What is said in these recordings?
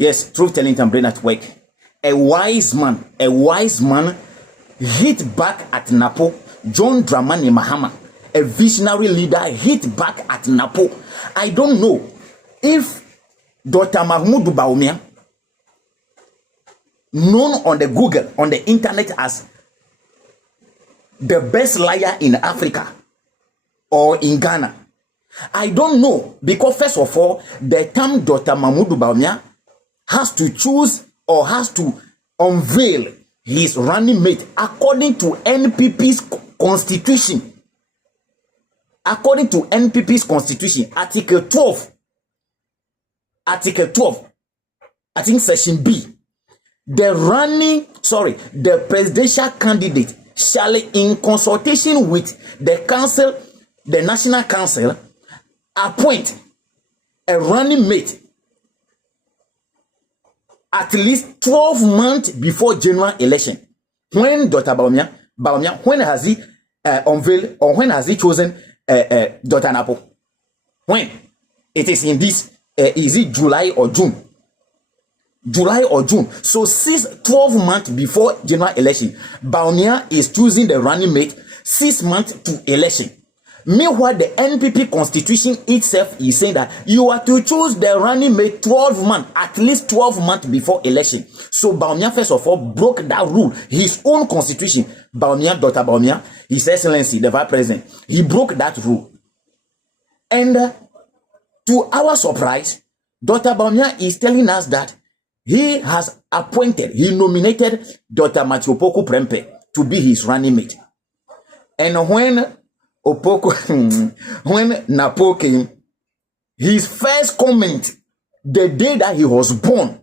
Yes, truth telling can bring at work. A wise man hit back at NAPO. John Dramani Mahama, a visionary leader, hit back at NAPO. I don't know if Dr. Mahmoud Bawumia, known on the Google, on the internet as the best liar in Africa or in Ghana. I don't know, because first of all, the term Dr. Mahmoud Bawumia has to choose or has to unveil his running mate according to NPP's constitution. According to NPP's constitution, Article 12, I think section B, the presidential candidate shall, in consultation with the council, the National Council, appoint a running mate at least 12 months before general election. When Dr. Bawumia, when has he unveiled, or when has he chosen Dr. NAPO? When? It is in this, is it July or June? July or June. So 12 months before general election, Bawumia is choosing the running mate 6 months to election. Meanwhile, the NPP constitution itself is saying that you are to choose the running mate 12 months, at least 12 months before election. So Bawumia, first of all, broke that rule, his own constitution. Bawumia, Dr. Bawumia, His Excellency, the Vice President, he broke that rule. And to our surprise, Dr. Bawumia is telling us that he has nominated Dr. Matthew Opoku Prempeh to be his running mate. And when NAPO came, his first comment, the day that he was born,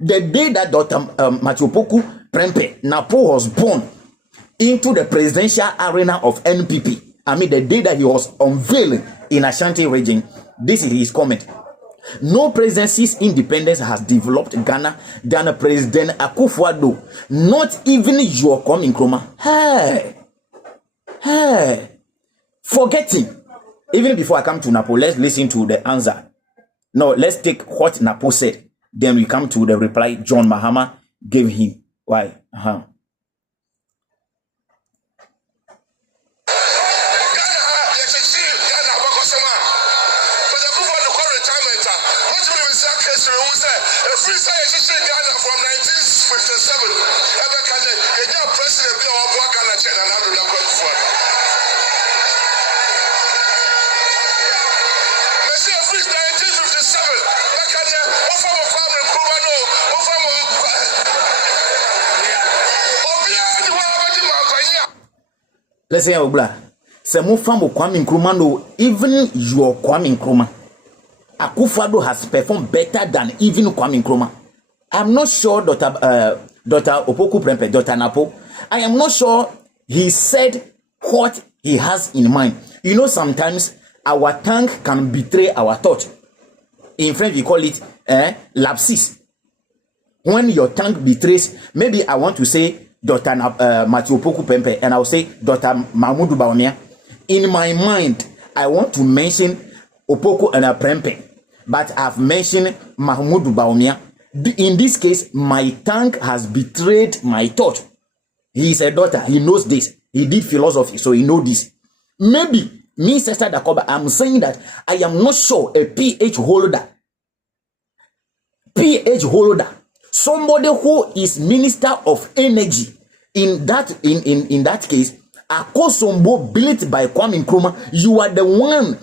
the day that Dr. Matthew Opoku Prempeh, NAPO, was born into the presidential arena of NPP, I mean the day that he was unveiling in Ashanti region, this is his comment. No presidency's independence has developed Ghana than President Akufo-Addo. Not even your coming NKRUMAH. Hey, forgetting. Even before I come to NAPO, let's listen to the answer. No, let's take what NAPO said. Then we come to the reply John Mahama gave him. Why? Let's say, Obla, Semu Fambo Kwame Nkrumah, no, even your Kwame Nkrumah, Akufo-Addo has performed better than even Kwame Nkrumah. I'm not sure Dr. Opoku Prempeh, Dr. NAPO, I am not sure he said what he has in mind. You know, sometimes our tongue can betray our thought. In French, we call it lapsus. When your tongue betrays, maybe I want to say Dr. Matthew Opoku Prempeh, and I'll say Dr. Mahmoud Bawumia. In my mind, I want to mention Opoku and Prempeh, but I've mentioned Mahmoud Bawumia. In this case, my tongue has betrayed my thought. He is a doctor. He knows this. He did philosophy, so he knows this. Maybe me, Sister Dakoba, I'm saying that I am not sure a PhD holder, somebody who is Minister of Energy, in that case, Akosombo built by Kwame Nkrumah, you are the one.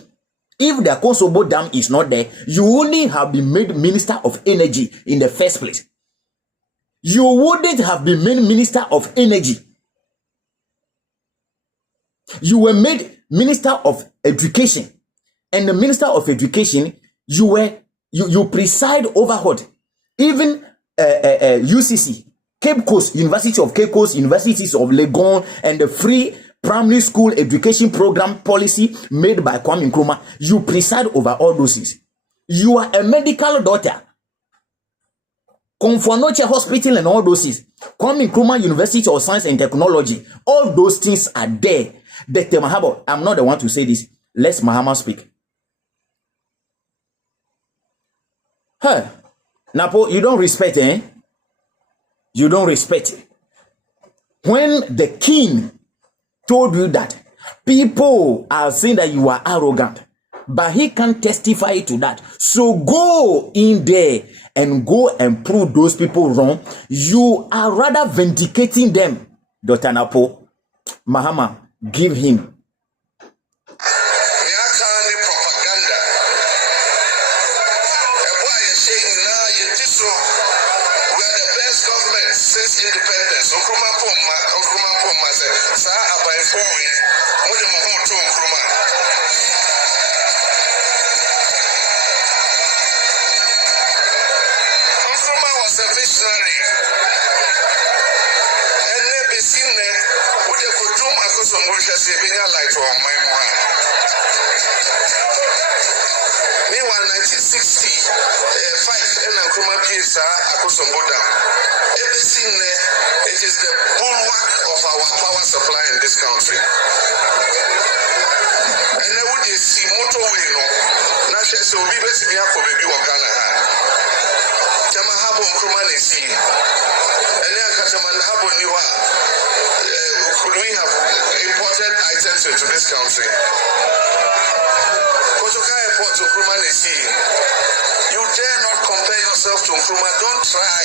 If the Akosombo Dam is not there, you wouldn't have been made Minister of Energy in the first place. You wouldn't have been made Minister of Energy. You were made Minister of Education. And the Minister of Education, you preside over what? Even UCC, Cape Coast, University of Cape Coast, Universities of Legon, and the free primary school education program policy made by Kwame Nkrumah, you preside over all those things. You are a medical doctor. Comfort Hospital and all those things. Kwame Nkrumah University of Science and Technology, all those things are there. Dr. Mahabo, I'm not the one to say this. Let Mahama speak. Napo, you don't respect, eh? You don't respect. When the king told you that people are saying that you are arrogant, but he can't testify to that. So go in there and go and prove those people wrong. You are rather vindicating them. Dr. Napo, Mahama, give him. Meanwhile, 1965, NKRUMAH it is the bulwark of our power supply in this country. And then would you see motorway no? National so we better be for baby or Ghana. Mahabo NKRUMAH is seen. And then Mahabo knew could we have imported items into this country? To NKRUMAH is seen. You dare not compare yourself to NKRUMAH. Don't try.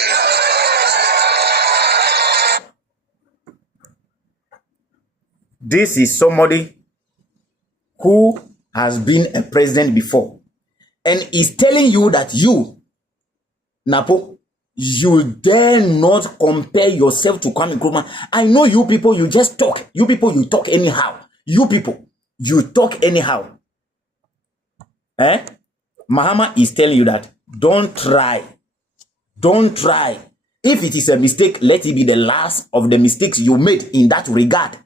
This is somebody who has been a president before and is telling you that you, Napo, you dare not compare yourself to NKRUMAH. I know you people, you just talk. You people, you talk anyhow. You people, you talk anyhow. Mahama is telling you that don't try. Don't try. If it is a mistake, let it be the last of the mistakes you made in that regard.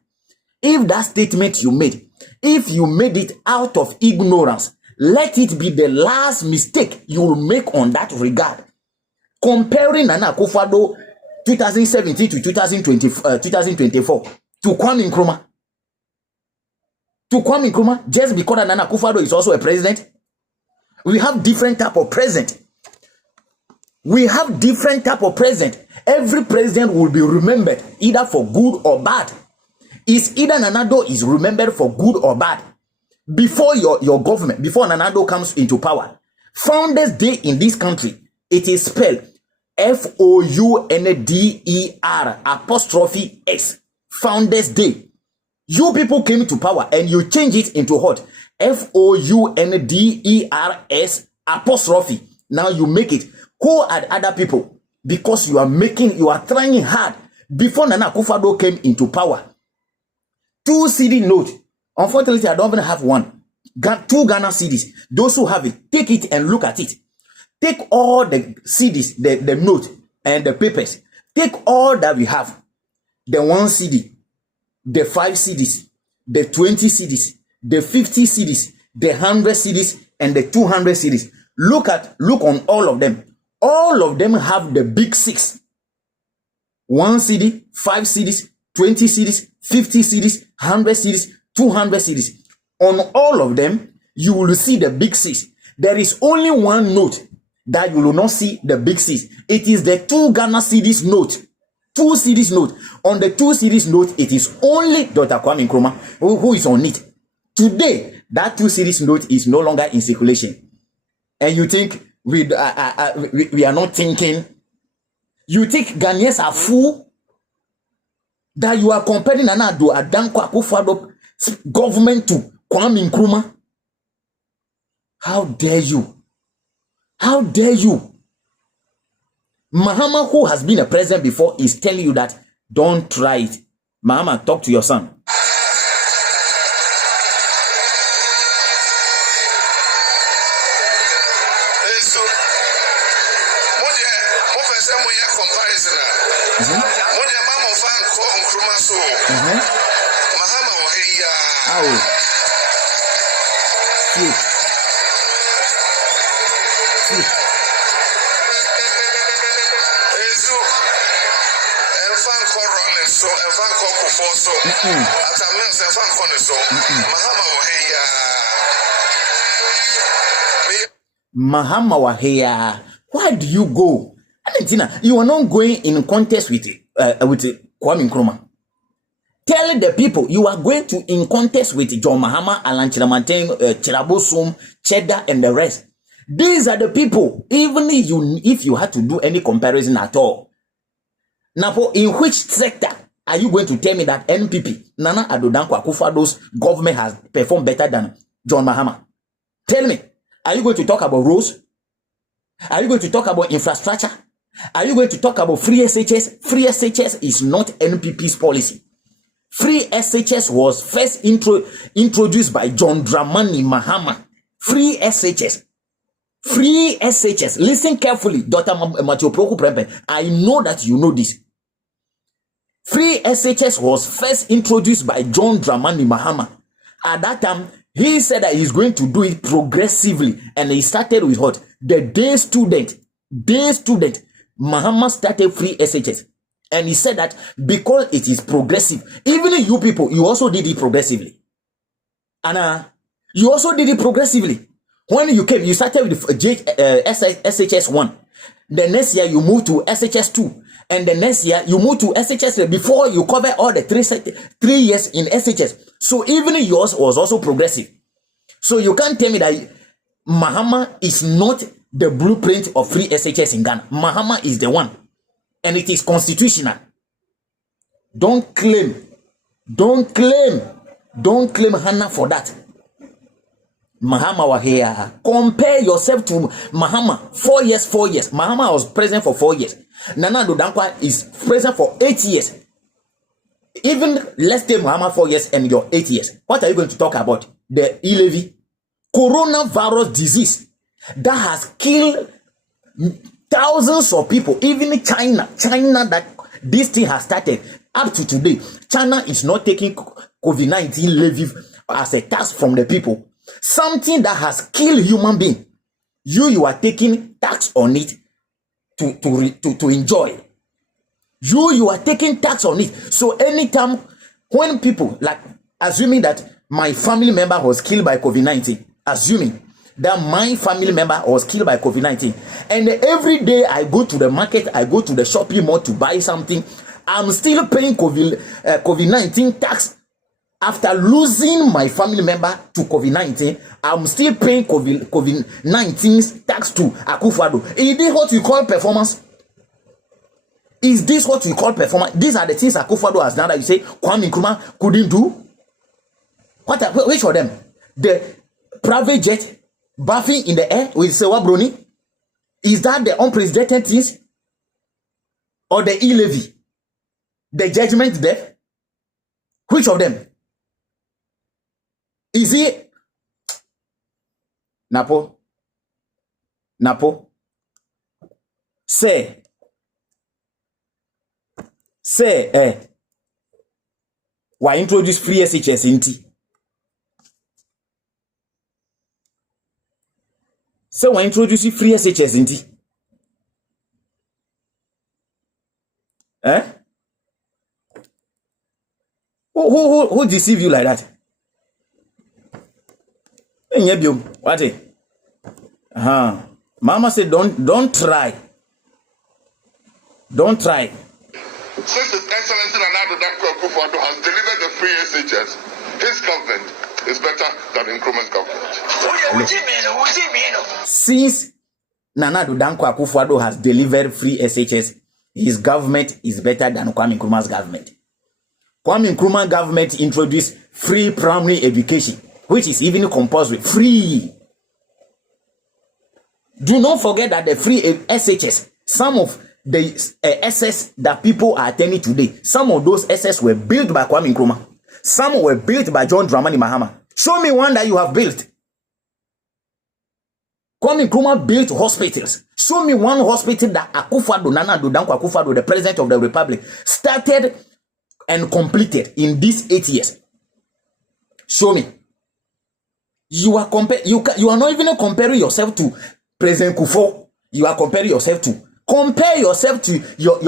If that statement you made, if you made it out of ignorance, let it be the last mistake you will make on that regard. Comparing Nana Akufo-Addo 2017 to 2024 to Kwame Nkrumah. To Kwame Nkrumah, just because Nana Akufo-Addo is also a president. We have different type of president. We have different type of president. Every president will be remembered either for good or bad. Is either Nana Addo is remembered for good or bad. Before your government, before Nana Addo comes into power, Founders Day in this country, it is spelled FOUNDER''S. Founders Day. You people came to power and you change it into what? FOUNDERS''. Now you make it. Who are other people? Because you are trying hard. Before Nana Akufo-Addo came into power, 2 CD note. Unfortunately, I don't even have one. 2 Ghana CDs. Those who have it, take it and look at it. Take all the CDs, the note and the papers. Take all that we have. The 1 CD, the 5 CDs, the 20 CDs, the 50 CDs, the 100 CDs, and the 200 CDs. Look on all of them. All of them have the big 6. 1 CD, 5 CDs, 20 CDs, 50 CDs, 100 CDs, 200 CDs. On all of them, you will see the big 6. There is only one note that you will not see the big 6. It is the 2 Ghana CDs note. 2 CDs note. On the 2 CDs note, it is only Dr. Kwame Nkrumah who is on it. Today, that 2 CDs note is no longer in circulation. And you think we are not thinking? You think Ghanaians are fool? That you are comparing Nana Addo Akufo-Addo government to Kwame Nkrumah? How dare you? How dare you? Mahama, who has been a president before, is telling you that don't try it. Mahama, talk to your son. Mahama wa here Why do you go? Argentina, you are not going in contest with Kwame Nkrumah. Tell the people you are going to in contest with John Mahama, Alan Chiramanteng, Chirabosum, Cheddar, and the rest. These are the people. Even if you had to do any comparison at all. Now, in which sector are you going to tell me that NPP, Nana Addo Dankwa Akufo-Addo's government has performed better than John Mahama? Tell me, are you going to talk about roads? Are you going to talk about infrastructure? Are you going to talk about free SHS? Free SHS is not NPP's policy. Free SHS was first introduced by John Dramani Mahama. Free SHS. Free SHS. Listen carefully, Dr. Matthew Proku Prempe. I know that you know this. Free SHS was first introduced by John Dramani Mahama. At that time, he said that he's going to do it progressively. And he started with what? The day student, Mahama started free SHS. And he said that because it is progressive, even you people, you also did it progressively. And you also did it progressively. When you came, you started with SHS 1. The next year, you moved to SHS 2. And the next year, you move to SHS before you cover all the 3 years in SHS. So even yours was also progressive. So you can't tell me that Mahama is not the blueprint of free SHS in Ghana. Mahama is the one. And it is constitutional. Don't claim Hannah for that. Mahama was here. Compare yourself to Mahama. 4 years. Mahama was president for 4 years. Nana Addo Dankwa is president for 8 years. Even let's take Mahama 4 years and your 8 years. What are you going to talk about? The e-levy, coronavirus disease that has killed thousands of people. Even China that this thing has started up to today. China is not taking COVID-19 levy as a tax from the people. Something that has killed human being. You are taking tax on it to enjoy. You are taking tax on it. So anytime when people, like assuming that my family member was killed by COVID-19, assuming that my family member was killed by COVID-19, and every day I go to the market, I go to the shopping mall to buy something, I'm still paying COVID-19 tax. After losing my family member to COVID-19, I'm still paying COVID-19 tax to Akufo-Addo. Is this what you call performance? Is this what you call performance? These are the things Akufo-Addo has done that you say Kwame Nkrumah couldn't do. Which of them? The private jet bathing in the air with Sewa Bruni? Is that the unprecedented things? Or the e-levy? The judgment death? Which of them? Is it NAPO? Say, why introduce free SHS in T? Say, why introduce free SHS in T? Who deceive you like that? What? Mama said, don't try. Don't try. Since His Excellency Nana Addo Dankwa Akufo-Addo has delivered the free SHS, his government is better than Nkrumah's government. Since Nana Addo Dankwa Akufo-Addo has delivered free SHS, his government is better than Kwame Nkrumah's government. Kwame Nkrumah's government introduced free primary education, which is even compulsory, free. Do not forget that the free SHS, some of the SS that people are attending today, some of those SS were built by Kwame Nkrumah. Some were built by John Dramani Mahama. Show me one that you have built. Kwame Nkrumah built hospitals. Show me one hospital that Akufo-Addo, Nana Addo Dankwa Akufo-Addo, the president of the republic, started and completed in these 8 years. Show me. You are not even comparing yourself to President Kufuor. You are comparing yourself to. Compare yourself to your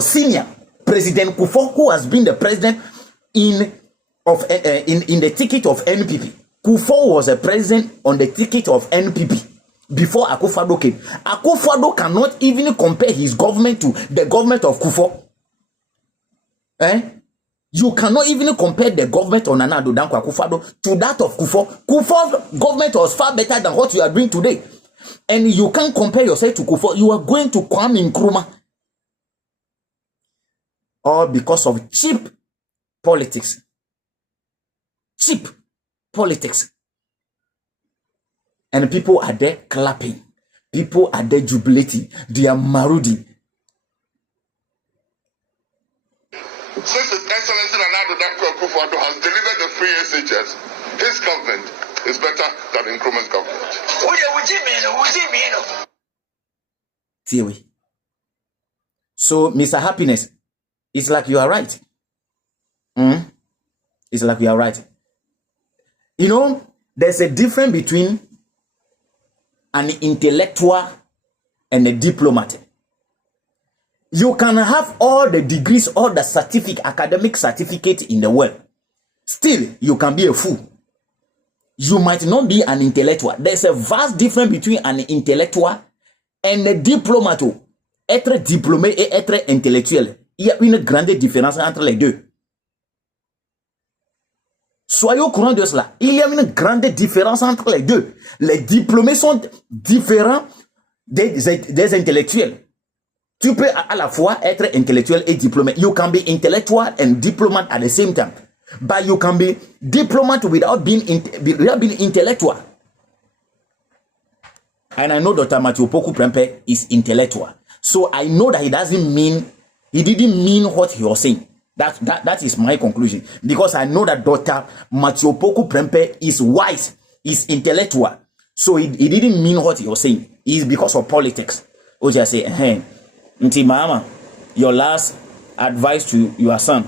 senior President Kufuor, who has been the president in the ticket of NPP. Kufuor was a president on the ticket of NPP. before Akufo-Addo came. Akufo-Addo cannot even compare his government to the government of Kufo. You cannot even compare the government of Nana Addo Dankwa Akufo-Addo to that of Kufo. Kufo's government was far better than what you are doing today. And you can't compare yourself to Kufo. You are going to Kwame Nkrumah. All because of cheap politics. Cheap politics. And people are there clapping. People are there jubilating. They are marudi. Since His Excellency Nana Addo Dankwa Akufo-Addo has delivered the free SHS, his government is better than Nkrumah's government. So, Mr. Happiness, it's like you are right. It's like you are right. You know, there's a difference between an intellectual and a diplomat. You can have all the degrees, all the academic certificate in the world. Still, you can be a fool. You might not be an intellectual. There's a vast difference between an intellectual and a diplomat. Être diplômé et être intellectuel. Il y a une grande différence entre les deux. Soyez au courant de cela. Il y a une grande différence entre les deux. Les diplômés sont différents des intellectuels. Tu peux à la fois être intellectuel et diplômé. You can be intellectual and diplomat at the same time. But you can be diplomat without being intellectual. And I know Dr. Matthew Poku Prempeh is intellectual. So I know that he didn't mean what he was saying. That is my conclusion. Because I know that Dr. Matthew Poku Prempeh is wise, is intellectual. So he didn't mean what he was saying. It's because of politics. Oja say, Nti Mahama, your last advice to your son.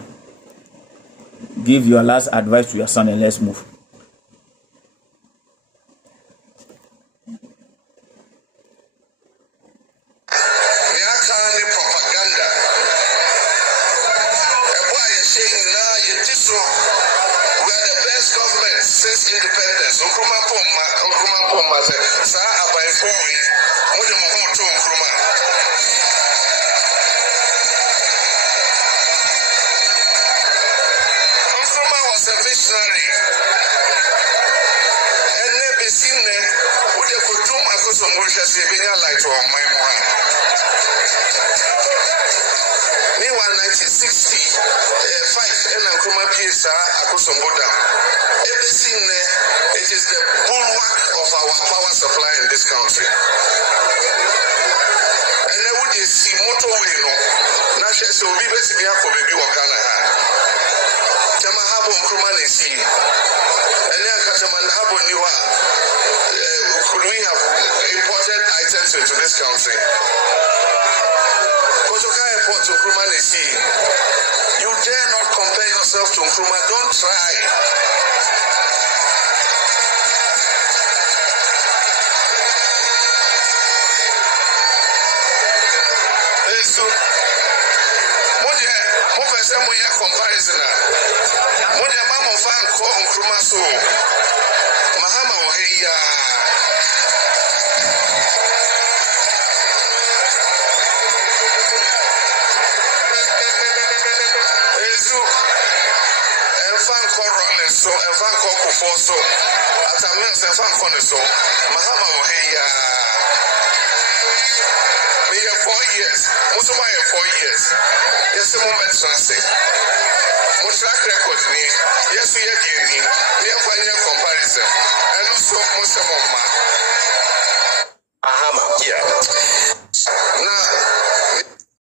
Give your last advice to your son and let's move. It is the bulwark of our power supply in this country. And then we see motorway no. Now she said we be see me for baby wakana ha. Tama habo Nkrumah nesi. And then kataman habo niwa. Could we have imported items into this country? Kotoka airport to Nkrumah nesi. You dare not compare yourself to Nkrumah. Don't try. Comparison. When your mama fan call Nkrumah so Mahama or here. And fan call Rollins so and fan call Kufo so at a meals and fan call so Mahama or here. We have 4 years. Most of my 4 years. Yes, the moment transit. Track record me, yes, we are getting near final comparison, and also most of my Mahama, yeah.